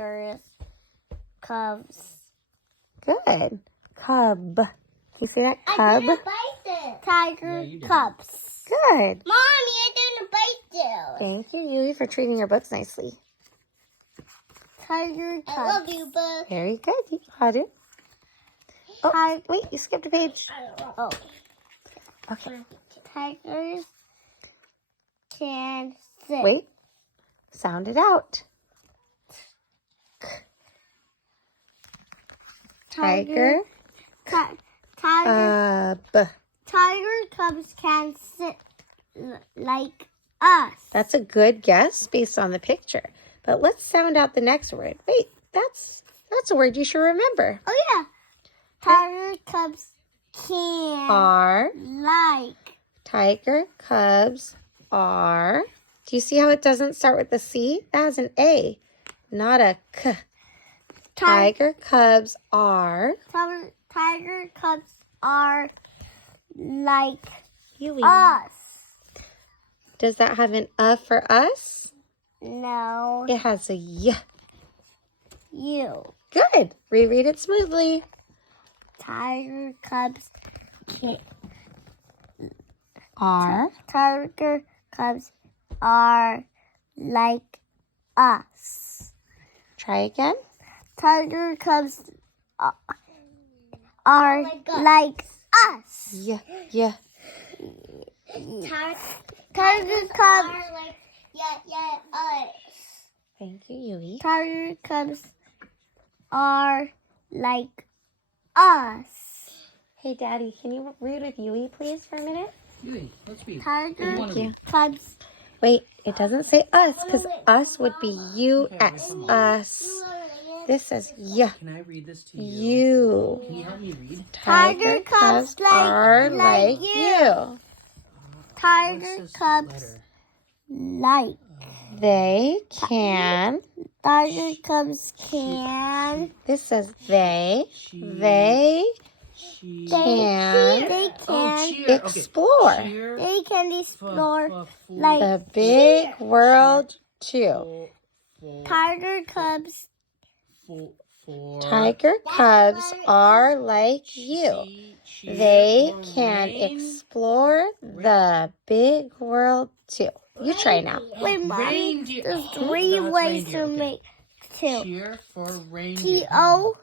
tigers, cubs. Good. Cub. Can you say that? Cub. I didn't bite it. Tiger, cubs. Good. Mommy, I didn't bite it. Thank you, Yui, for treating your books nicely. Tiger, cubs. I love you, book. Very good, Haru. Oh, wait, you skipped a page. Oh. Okay. Tigers can sit. Wait. Sound it out. Tiger. Tiger. Tiger cubs can sit like us. That's a good guess based on the picture. But let's sound out the next word. Wait, that's a word you should remember. Oh, yeah. Tiger cubs can. Are. Like. Tiger cubs are. Do you see how it doesn't start with a C? That has an A, not a K. Tiger cubs are. Tiger cubs are like Yui. us. Does that have an for us? No. It has a Y. You. Good. Reread it smoothly. Tiger cubs Are. Tiger cubs are like us. Try again. Tiger cubs are like us. Yeah, yeah. Tiger cubs are like us. Thank you, Yui. Tiger cubs are like us. Hey, Daddy, can you read with Yui, please, for a minute? Yui, let's read. Tiger cubs. Wait, it doesn't say us, because us would be U-S. Us. This says Y. Can I read this to you? You. Can you help me read? Tiger cubs are like you. Tiger cubs like. They can. Tiger cubs can. This says they. They can explore. They can explore like the big world too. Tiger cubs. Tiger cubs are like you. They can explore the big world too. You try now. Wait, Mommy. There's 3 ways to make two. Cheer for reindeer. T-O